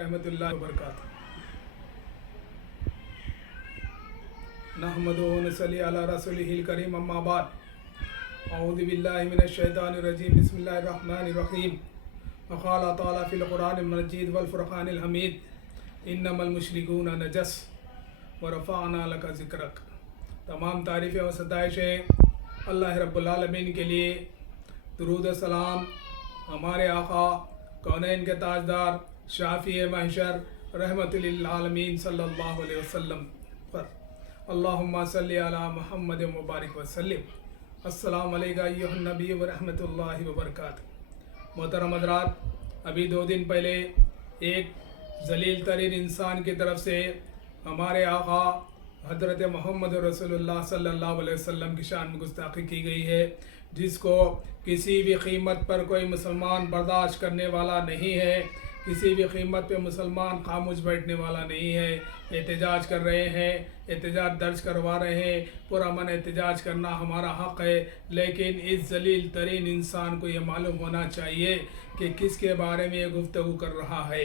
رحمۃ اللہ وبرکاتہ. نحمدہ و نصلی علی رسولہ الکریم. اما بعد. اعوذ باللہ من الشیطان الرجیم. بسم اللہ الرحمن الرحیم. وقال تعالی فی القرآن المجید والفرقان الحمید انما المشرکون نجس ورفعنا لک ذکرک. تمام تعریفیں و ستائشیں اللہ رب العالمین کے لیے. درود و سلام ہمارے آقا کونین کے تاجدار شافی محشر رحمت للعالمین صلی اللہ علیہ وسلم پر. اللہم صلی علی محمد مبارک وسلم. السلام علیکم ایھا النبی ورحمۃ اللہ وبرکاتہ. محترم حضرات، ابھی 2 دن پہلے ایک ذلیل ترین انسان کی طرف سے ہمارے آقا حضرت محمد رسول اللہ صلی اللہ علیہ وسلم کی شان میں گستاخی کی گئی ہے، جس کو کسی بھی قیمت پر کوئی مسلمان برداشت کرنے والا نہیں ہے. کسی بھی قیمت پہ مسلمان خاموش بیٹھنے والا نہیں ہے. احتجاج کر رہے ہیں، احتجاج درج کروا رہے ہیں. پرامن احتجاج کرنا ہمارا حق ہے، لیکن اس ذلیل ترین انسان کو یہ معلوم ہونا چاہیے کہ کس کے بارے میں یہ گفتگو کر رہا ہے.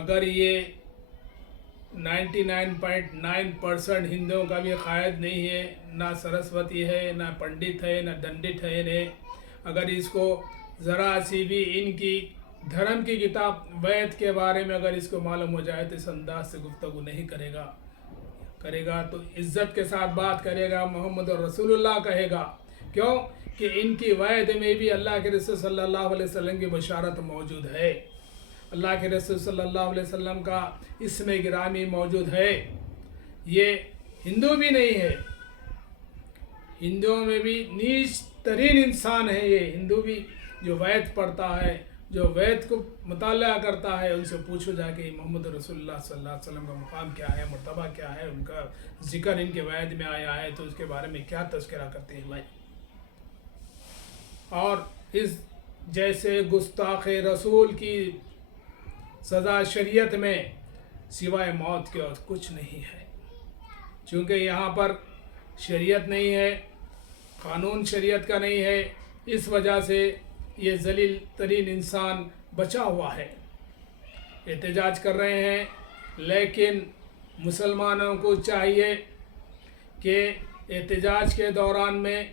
اگر یہ 99.9% ہندوؤں کا بھی قائد نہیں ہے، نہ سرسوتی ہے، نہ پنڈت ہے، نہ دنڈت ہے، اگر اس کو ذرا سی بھی ان کی دھرم کی کتاب وید کے بارے میں اگر اس کو معلوم ہو جائے تو اس انداز سے گفتگو نہیں کرے گا تو عزت کے ساتھ بات کرے گا، محمد رسول اللہ کہے گا. کیوں کہ ان کی وید میں بھی اللہ کے رسول صلی اللہ علیہ وسلم کی بشارت موجود ہے. اللہ کے رسول صلی اللہ علیہ وسلم کا اسم گرامی موجود ہے. یہ ہندو بھی نہیں ہے، ہندوؤں میں بھی نیچ ترین انسان ہے. یہ ہندو بھی جو وید پڑھتا ہے، جو وید کو مطالعہ کرتا ہے، ان سے پوچھو جا کے محمد رسول اللہ صلی اللہ علیہ وسلم کا مقام کیا ہے، مرتبہ کیا ہے، ان کا ذکر ان کے وید میں آیا ہے تو اس کے بارے میں کیا تذکرہ کرتے ہیں بھائی. اور اس جیسے گستاخ رسول کی سزا شریعت میں سوائے موت کے اور کچھ نہیں ہے. چونکہ یہاں پر شریعت نہیں ہے، قانون شریعت کا نہیں ہے، اس وجہ سے یہ ذلیل ترین انسان بچا ہوا ہے. احتجاج کر رہے ہیں، لیکن مسلمانوں کو چاہیے کہ احتجاج کے دوران میں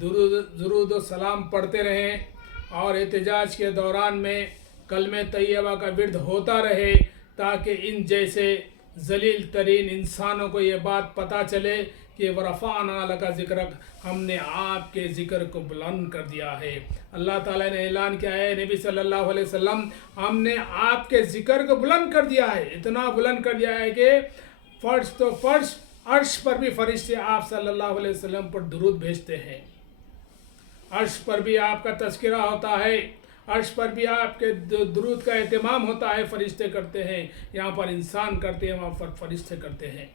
درود و سلام پڑھتے رہیں اور احتجاج کے دوران میں کلمہ طیبہ کا ورد ہوتا رہے، تاکہ ان جیسے ذلیل ترین انسانوں کو یہ بات پتہ چلے کہ ورفعنا لک ذکرک، ہم نے آپ کے ذکر کو بلند کر دیا ہے. اللہ تعالیٰ نے اعلان کیا ہے، نبی صلی اللہ علیہ وسلم ہم نے آپ کے ذکر کو بلند کر دیا ہے. اتنا بلند کر دیا ہے کہ فرش تو فرش، عرش پر بھی فرشتے آپ صلی اللہ علیہ وسلم پر درود بھیجتے ہیں. عرش پر بھی آپ کا تذکرہ ہوتا ہے، عرش پر بھی آپ کے درود کا اہتمام ہوتا ہے، فرشتے کرتے ہیں. یہاں پر انسان کرتے ہیں، وہاں پر فرشتے کرتے ہیں.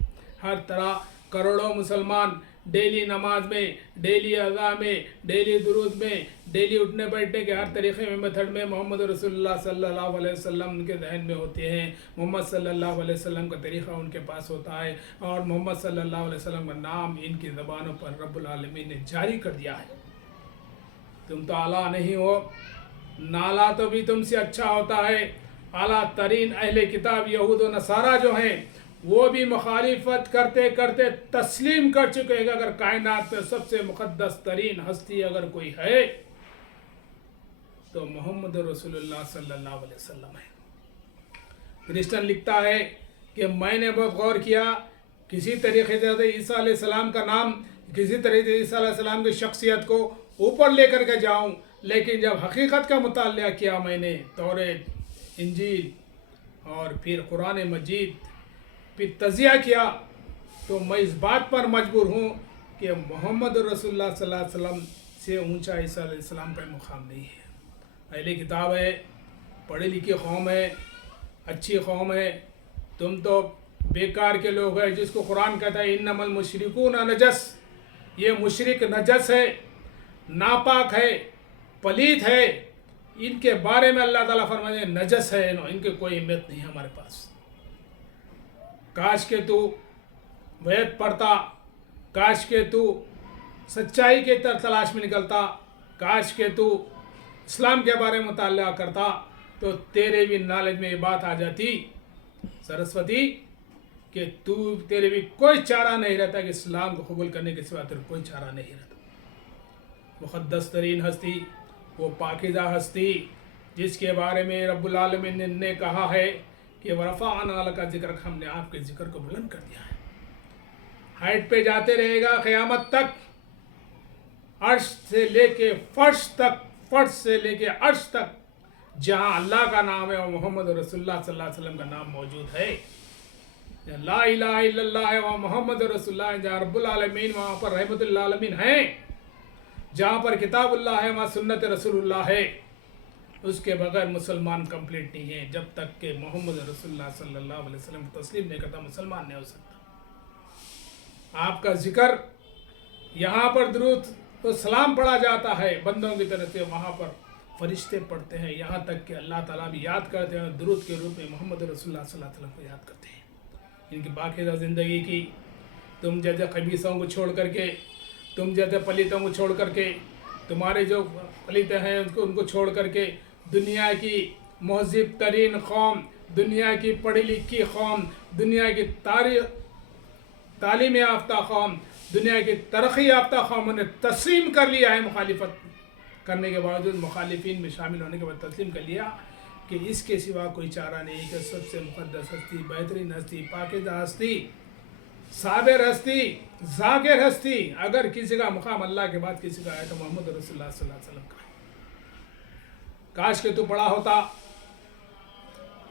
ہر طرح کروڑوں مسلمان ڈیلی نماز میں، ڈیلی اذا میں، ڈیلی درود میں، ڈیلی اٹھنے بیٹھنے کے ہر طریقے میں میتھڈ میں محمد رسول اللہ صلی اللہ علیہ وسلم ان کے ذہن میں ہوتے ہیں. محمد صلی اللہ علیہ وسلم کا طریقہ ان کے پاس ہوتا ہے، اور محمد صلی اللہ علیہ وسلم کا نام ان کی زبانوں پر رب العالمین نے جاری کر دیا ہے. تم تو اعلیٰ نہیں ہو، نالا تو بھی تم سے اچھا ہوتا ہے. اعلیٰ ترین اہل کتاب یہود و نصارہ جو ہیں، وہ بھی مخالفت کرتے کرتے تسلیم کر چکے ہیں کہ اگر کائنات میں سب سے مقدس ترین ہستی اگر کوئی ہے تو محمد رسول اللہ صلی اللہ علیہ وسلم ہے. کرسچن لکھتا ہے کہ میں نے بہت غور کیا، کسی طریقے سے عیسیٰ علیہ السلام کا نام، کسی طریقے سے عیسیٰ علیہ السلام کی شخصیت کو اوپر لے کر کے جاؤں، لیکن جب حقیقت کا مطالعہ کیا میں نے، توریت، انجیل اور پھر قرآن مجید، پھر تجزیہ کیا، تو میں اس بات پر مجبور ہوں کہ محمد رسول اللہ صلی اللہ علیہ وسلم سے اونچا عیسیٰ علیہ السلام کا مقام نہیں ہے. اہل کتاب ہے، پڑھی لکھی قوم ہے، اچھی قوم ہے. تم تو بیکار کے لوگ ہیں، جس کو قرآن کہتا ہے انما المشرکون نجس. یہ مشرک نجس ہے، ناپاک ہے، پلیت ہے. ان کے بارے میں اللہ تعالیٰ فرماتے ہیں نجس ہے، ان کے کوئی اہمیت نہیں ہے ہمارے پاس. کاش کہ تو وید پڑھتا، کاش کہ تو سچائی کے تلاش میں نکلتا، کاش کہ تو اسلام کے بارے میں مطالعہ کرتا. تو تیرے بھی نالج میں یہ بات آ جاتی سرسوتی کہ تیرے بھی کوئی چارہ نہیں رہتا کہ اسلام کو قبول کرنے کے سوا تیرے کوئی چارہ نہیں رہتا. مقدس ترین ہستی، وہ پاکیزہ ہستی جس کے بارے میں رب العالمین نے کہا ہے کہ ورفعنا لک ذکرک، ہم نے آپ کے ذکر کو بلند کر دیا ہے. ہائٹ پہ جاتے رہے گا قیامت تک، عرش سے لے کے فرش تک، فرش سے لے کے عرش تک جہاں اللہ کا نام ہے اور محمد رسول اللہ صلی اللہ علیہ وسلم کا نام موجود ہے. لا الہ الا اللہ ہے وہاں محمد رسول اللہ ہے. جہاں رب العالمین وہاں پر رحمت العالمین ہیں. جہاں پر کتاب اللہ ہے وہاں سنت رسول اللہ ہے. اس کے بغیر مسلمان کمپلیٹ نہیں ہے. جب تک کہ محمد رسول اللہ صلی اللہ علیہ وسلم تسلیم نہیں کرتا مسلمان نہیں ہو سکتا. آپ کا ذکر یہاں پر درود تو سلام پڑھا جاتا ہے بندوں کی طرف سے، وہاں پر فرشتے پڑھتے ہیں، یہاں تک کہ اللہ تعالیٰ بھی یاد کرتے ہیں درود کے روپ میں محمد رسول اللہ صلی اللہ علیہ وسلم کو یاد کرتے ہیں. ان کی باقاعدہ زندگی کی، تم جیسے خبیثوں کو چھوڑ کر کے، تم جیسے پلیتوں کو چھوڑ کر کے، تمہارے جو پلیتے ہیں ان کو چھوڑ کر کے دنیا کی مہذب ترین قوم، دنیا کی پڑھی لکھی قوم، دنیا کی تعلیم یافتہ قوم، دنیا کی ترقی یافتہ قوم نے تسلیم کر لیا ہے. مخالفت کرنے کے باوجود، مخالفین میں شامل ہونے کے بعد تسلیم کر لیا کہ اس کے سوا کوئی چارہ نہیں، کہ سب سے مقدس ہستی، بہترین ہستی، پاکیزہ ہستی، صابر ہستی، ذاکر ہستی، اگر کسی کا مقام اللہ کے بعد کسی کا ہے تو محمد رسول اللہ صلی اللہ علیہ وسلم کا ہے. کاش کہ تو پڑھا ہوتا،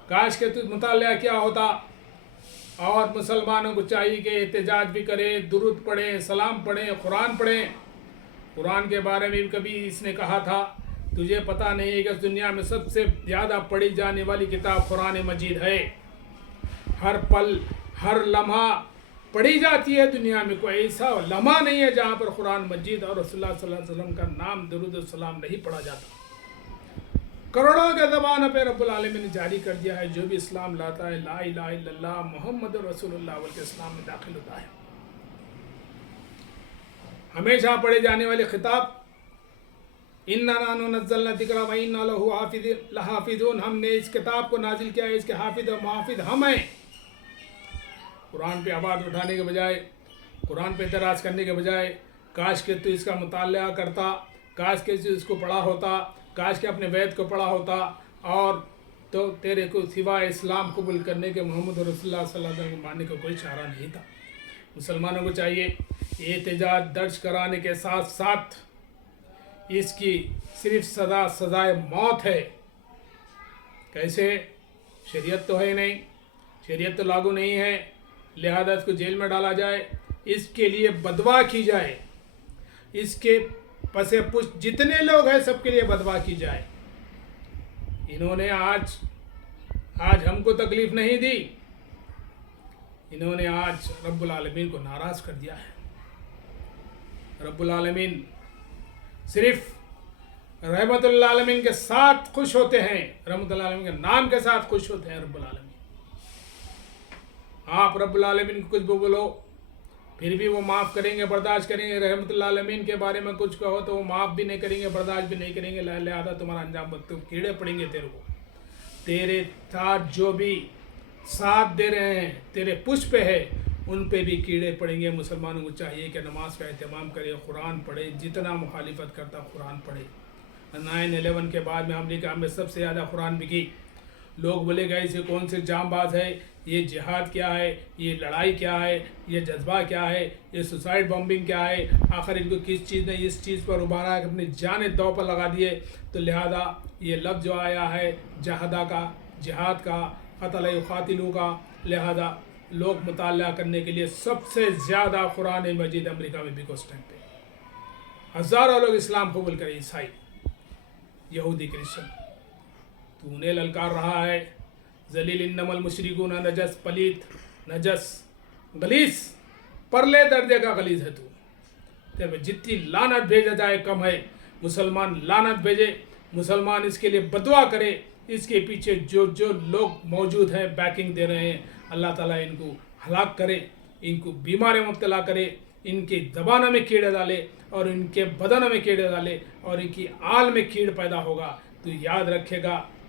کاش کہ تو مطالعہ کیا ہوتا. اور مسلمانوں کو چاہیے کہ احتجاج بھی کریں، درود پڑھیں، سلام پڑھیں، قرآن پڑھیں. قرآن کے بارے میں بھی کبھی اس نے کہا تھا تجھے پتہ نہیں ہے کہ اس دنیا میں سب سے زیادہ پڑھی جانے والی کتاب قرآن مجید ہے. ہر پل، ہر لمحہ پڑھی جاتی ہے. دنیا میں کوئی ایسا لمحہ نہیں ہے جہاں پر قرآن مجید اور رسول اللہ صلی اللہ علیہ وسلم کا نام درود و سلام نہیں پڑھا جاتا. کروڑوں کے زبانوں پہ رب العالمین نے جاری کر دیا ہے. جو بھی اسلام لاتا ہے لا الہ الا اللہ محمد رسول اللہ بلکہ اسلام میں داخل ہوتا ہے. ہمیشہ پڑھے جانے والی خطاب اِنَّا نَحْنُ نَزَّلْنَا الذِّكْرَ وَإِنَّا لَهُ لَحَافِظُونَ، ہم نے اس کتاب کو نازل کیا ہے، اس کے حافظ و محافظ ہم ہیں. قرآن پہ آواز اٹھانے کے بجائے، قرآن پہ اعتراض کرنے کے بجائے کاش کہ تو اس کا مطالعہ کرتا، کاش کہ تو اس کو پڑھا ہوتا، کاش کہ اپنے وید کو پڑھا ہوتا، اور تو تیرے کو سوائے اسلام قبول کرنے کے محمد رسول اللہ صلی اللہ علیہ وسلم کو ماننے کا کوئی چارہ نہیں تھا. مسلمانوں کو چاہیے احتجاج درج کرانے کے ساتھ ساتھ اس کی صرف سزائے موت ہے. کیسے؟ شریعت تو ہے نہیں، شریعت تو لاگو نہیں ہے، لہذا اس کو جیل میں ڈالا جائے، اس کے لیے بدوا کی جائے، اس کے پس پشت جتنے لوگ ہیں سب کے لیے بدوا کی جائے. انہوں نے آج ہم کو تکلیف نہیں دی، انہوں نے آج رب العالمین کو ناراض کر دیا ہے. رب العالمین صرف رحمت العالمین کے ساتھ خوش ہوتے ہیں، رحمت العالمین کے نام کے ساتھ خوش ہوتے ہیں رب العالمین. آپ رب العالمین کو کچھ بھی بولو پھر بھی وہ معاف کریں گے، برداشت کریں گے. رحمت العالمین کے بارے میں کچھ کہو تو وہ معاف بھی نہیں کریں گے، برداشت بھی نہیں کریں گے. لہذا تمہارا انجام بدتر، کیڑے پڑیں گے تیرے کو. تیرے ساتھ جو بھی ساتھ دے رہے ہیں تیرے پشت پہ ہے ان پہ بھی کیڑے پڑیں گے. مسلمانوں کو چاہیے کہ نماز کا اہتمام کرے، قرآن پڑھے، جتنا مخالفت کرتا قرآن پڑھے. 9/11 کے بعد میں امریکہ میں سب سے زیادہ قرآن بکی. لوگ بولے گئے اسے کون سے جام باز ہے، یہ جہاد کیا ہے، یہ لڑائی کیا ہے، یہ جذبہ کیا ہے، یہ سوسائڈ بمبنگ کیا ہے. آخر ان کو کس چیز نے اس چیز پر ابھارا ہے کہ اپنی جانیں دو پر لگا دیے. تو لہذا یہ لفظ جو آیا ہے جہادہ کا، جہاد کا، قتل یقاتلوا کا، لہذا لوگ مطالعہ کرنے کے لیے سب سے زیادہ قرآن مجید امریکہ میں بکو. اس ٹائم پہ ہزاروں لوگ اسلام قبول کرے، عیسائی، یہودی، کرسچن. تو انہیں للکار رہا ہے ذلیل انما المشرکون نجس، پلیت، نجس، غلیظ، پرلے درجے کا غلیظ ہے. تو جتنی لعنت بھیجا جائے کم ہے. مسلمان لعنت بھیجے، مسلمان اس کے لیے بدعا کرے، اس کے پیچھے جو لوگ موجود ہیں بیکنگ دے رہے ہیں، اللہ تعالیٰ ان کو ہلاک کرے، ان کو بیماری میں مبتلا کرے، ان کی زبانوں میں کیڑے ڈالے اور ان کے بدنوں میں کیڑے ڈالے اور ان کی آل میں کیڑ پیدا ہوگا. تو یاد رکھے گا